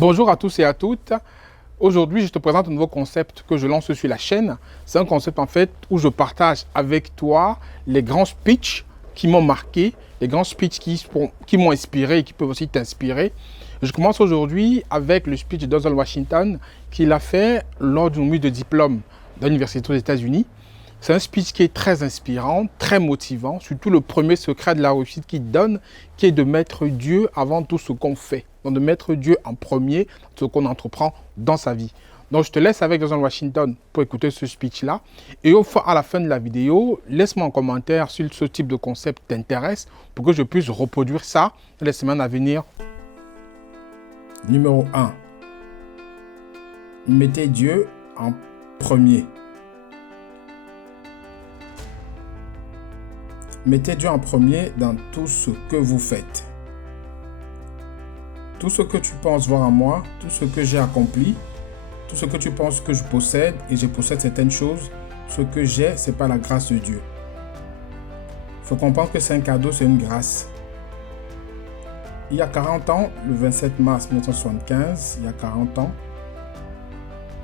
Bonjour à tous et à toutes. Aujourd'hui, je te présente un nouveau concept que je lance sur la chaîne. C'est un concept en fait où je partage avec toi les grands speeches qui m'ont marqué, les grands speeches qui m'ont inspiré et qui peuvent aussi t'inspirer. Je commence aujourd'hui avec le speech de Denzel Washington qu'il a fait lors d'une remise de diplôme de l'université aux États-Unis. C'est un speech qui est très inspirant, très motivant, surtout le premier secret de la réussite qu'il donne, qui est de mettre Dieu avant tout ce qu'on fait. Donc de mettre Dieu en premier, ce qu'on entreprend dans sa vie. Donc je te laisse avec Denzel Washington pour écouter ce speech-là. Et à la fin de la vidéo, laisse-moi un commentaire si ce type de concept t'intéresse pour que je puisse reproduire ça dans les semaines à venir. Numéro 1. Mettez Dieu en premier. Mettez Dieu en premier dans tout ce que vous faites. Tout ce que tu penses voir en moi, tout ce que j'ai accompli, tout ce que tu penses que je possède, et je possède certaines choses, ce que j'ai, c'est pas la grâce de Dieu. Il faut comprendre que c'est un cadeau, c'est une grâce. Il y a 40 ans, le 27 mars 1975, il y a 40 ans,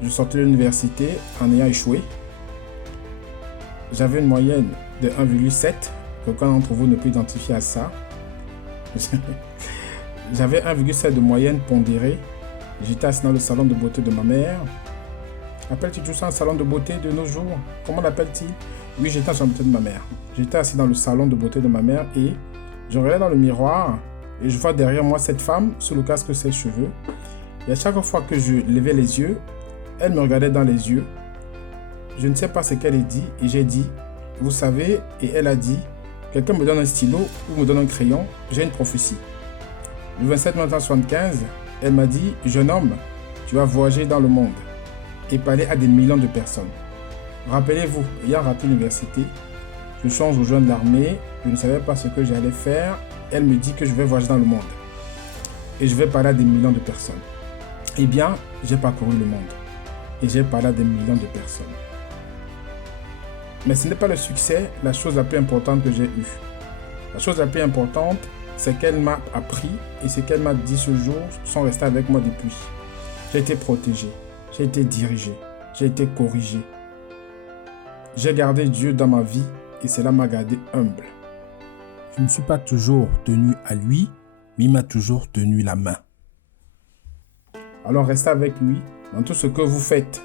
je sortais de l'université en ayant échoué. J'avais une moyenne de 1,7. Aucun d'entre vous ne peut identifier à ça. J'avais 1,7 de moyenne pondérée. J'étais assis dans le salon de beauté de ma mère. Appelle-tu tout ça un salon de beauté de nos jours? Comment l'appelle-t-il? Oui, j'étais dans le salon de beauté de ma mère. J'étais assis dans le salon de beauté de ma mère et je regardais dans le miroir et je vois derrière moi cette femme sous le casque de ses cheveux. Et à chaque fois que je levais les yeux, elle me regardait dans les yeux. Je ne sais pas ce qu'elle a dit et j'ai dit, vous savez, et elle a dit, quelqu'un me donne un stylo ou me donne un crayon, j'ai une prophétie. Le 27 mai 1975, elle m'a dit, jeune homme, tu vas voyager dans le monde et parler à des millions de personnes. Rappelez-vous, ayant raté l'université, je change au joint de l'armée, je ne savais pas ce que j'allais faire. Elle me dit que je vais voyager dans le monde et je vais parler à des millions de personnes. Eh bien, j'ai parcouru le monde et j'ai parlé à des millions de personnes. Mais ce n'est pas le succès, la chose la plus importante que j'ai eue. La chose la plus importante, c'est qu'elle m'a appris et ce qu'elle m'a dit ce jour sont restés avec moi depuis. J'ai été protégé, j'ai été dirigé, j'ai été corrigé. J'ai gardé Dieu dans ma vie et cela m'a gardé humble. Je ne suis pas toujours tenu à lui, mais il m'a toujours tenu la main. Alors restez avec lui dans tout ce que vous faites.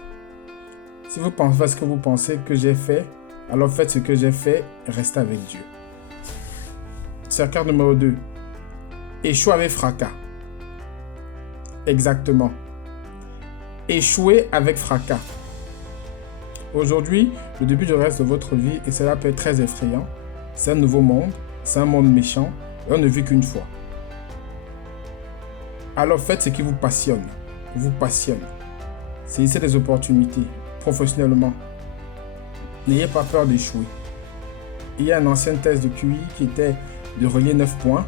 Si vous pensez ce que vous pensez que j'ai fait, alors faites ce que j'ai fait et restez avec Dieu. Cercle numéro 2. Échouer avec fracas. Exactement. Échouer avec fracas. Aujourd'hui, le début du reste de votre vie, et cela peut être très effrayant, c'est un nouveau monde, c'est un monde méchant, et on ne vit qu'une fois. Alors faites ce qui vous passionne. Saisissez des opportunités, professionnellement. N'ayez pas peur d'échouer. Il y a une ancienne thèse de QI qui était de relier 9 points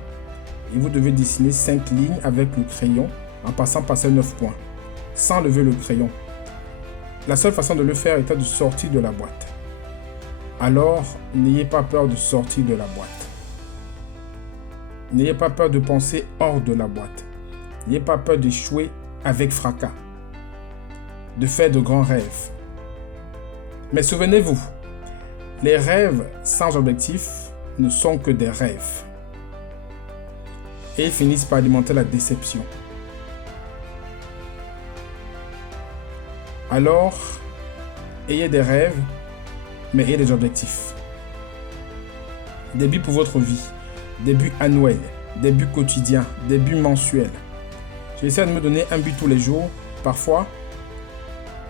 et vous devez dessiner 5 lignes avec le crayon en passant par ces 9 points, sans lever le crayon. La seule façon de le faire était de sortir de la boîte. Alors, n'ayez pas peur de sortir de la boîte. N'ayez pas peur de penser hors de la boîte. N'ayez pas peur d'échouer avec fracas, de faire de grands rêves. Mais souvenez-vous, les rêves sans objectif ne sont que des rêves. Et ils finissent par alimenter la déception. Alors, ayez des rêves, mais ayez des objectifs. Des buts pour votre vie, des buts annuels, des buts quotidiens, des buts mensuels. J'essaie de me donner un but tous les jours, parfois,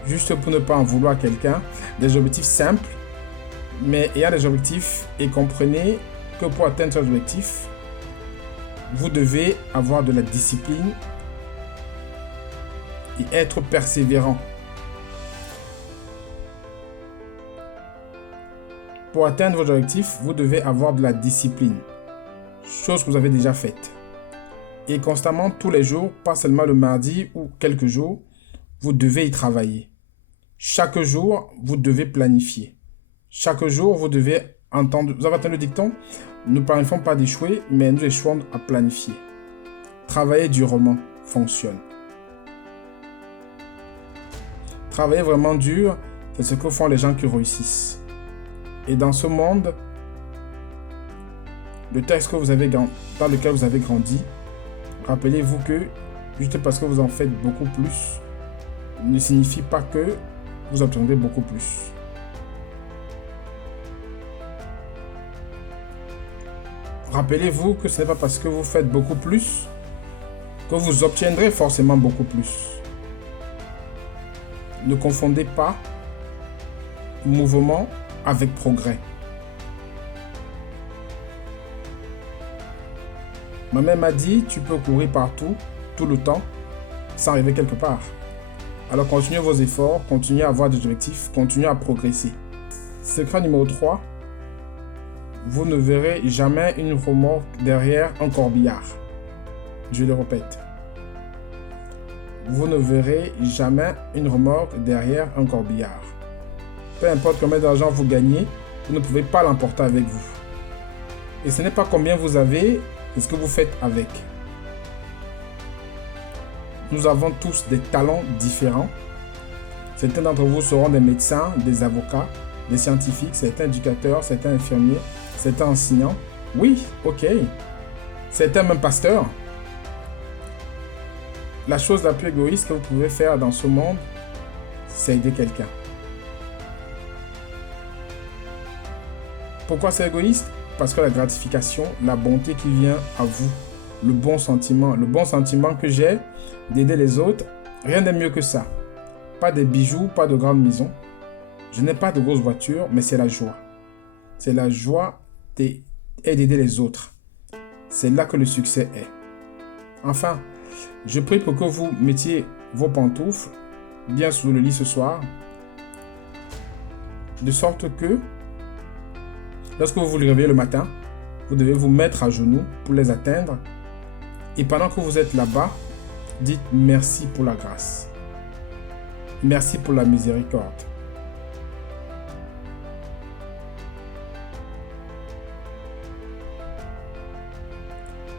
juste pour ne pas en vouloir à quelqu'un, des objectifs simples, mais ayant des objectifs et comprenez que pour atteindre ces objectifs, vous devez avoir de la discipline et être persévérant. Pour atteindre vos objectifs, vous devez avoir de la discipline, chose que vous avez déjà faite. Et constamment, tous les jours, pas seulement le mardi ou quelques jours, vous devez y travailler. Chaque jour, vous devez planifier. Chaque jour, vous devez entendre... Vous avez entendu le dicton? Nous ne planifions pas d'échouer, mais nous échouons à planifier. Travailler durement fonctionne. Travailler vraiment dur, c'est ce que font les gens qui réussissent. Et dans ce monde, le texte que dans lequel vous avez grandi, rappelez-vous que juste parce que vous en faites beaucoup plus, ne signifie pas que vous obtiendrez beaucoup plus. Rappelez-vous que ce n'est pas parce que vous faites beaucoup plus que vous obtiendrez forcément beaucoup plus. Ne confondez pas mouvement avec progrès. Ma mère m'a dit, tu peux courir partout, tout le temps, sans arriver quelque part. Alors continuez vos efforts, continuez à avoir des objectifs, continuez à progresser. Secret numéro 3, vous ne verrez jamais une remorque derrière un corbillard. Je le répète. Vous ne verrez jamais une remorque derrière un corbillard. Peu importe combien d'argent vous gagnez, vous ne pouvez pas l'emporter avec vous. Et ce n'est pas combien vous avez, c'est ce que vous faites avec. Nous avons tous des talents différents. Certains d'entre vous seront des médecins, des avocats, des scientifiques, certains éducateurs, certains infirmiers, certains enseignants. Oui, ok. Certains même pasteurs. La chose la plus égoïste que vous pouvez faire dans ce monde, c'est aider quelqu'un. Pourquoi c'est égoïste? Parce que la gratification, la bonté qui vient à vous, le bon sentiment que j'ai d'aider les autres, rien n'est mieux que ça. Pas de bijoux, pas de grandes maisons. Je n'ai pas de grosses voitures, mais c'est la joie. C'est la joie d'aider les autres. C'est là que le succès est. Enfin, je prie pour que vous mettiez vos pantoufles bien sous le lit ce soir, de sorte que lorsque vous vous réveillez le matin, vous devez vous mettre à genoux pour les atteindre. Et pendant que vous êtes là-bas, dites merci pour la grâce. Merci pour la miséricorde.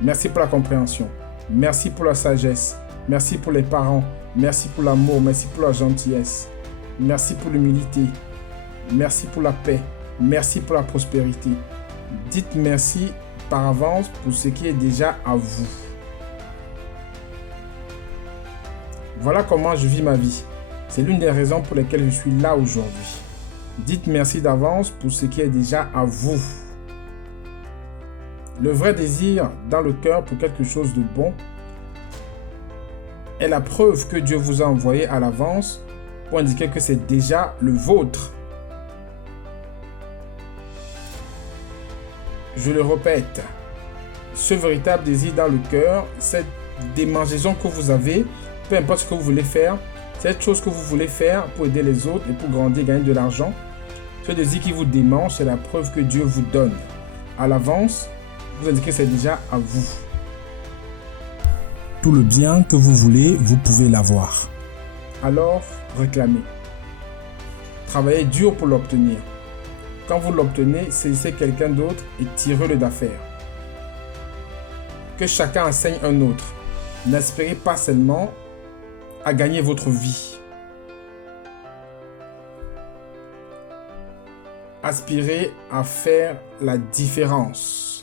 Merci pour la compréhension. Merci pour la sagesse. Merci pour les parents. Merci pour l'amour. Merci pour la gentillesse. Merci pour l'humilité. Merci pour la paix. Merci pour la prospérité. Dites merci par avance pour ce qui est déjà à vous. Voilà comment je vis ma vie. C'est l'une des raisons pour lesquelles je suis là aujourd'hui. Dites merci d'avance pour ce qui est déjà à vous. Le vrai désir dans le cœur pour quelque chose de bon est la preuve que Dieu vous a envoyé à l'avance pour indiquer que c'est déjà le vôtre. Je le répète, ce véritable désir dans le cœur, cette démangeaison que vous avez, peu importe ce que vous voulez faire, cette chose que vous voulez faire pour aider les autres et pour grandir, gagner de l'argent, ce désir qui vous démange, c'est la preuve que Dieu vous donne. À l'avance, vous indiquez que c'est déjà à vous. Tout le bien que vous voulez, vous pouvez l'avoir. Alors, réclamez. Travaillez dur pour l'obtenir. Quand vous l'obtenez, saisissez quelqu'un d'autre et tirez-le d'affaire. Que chacun enseigne un autre. N'aspirez pas seulement à gagner votre vie. Aspirez à faire la différence.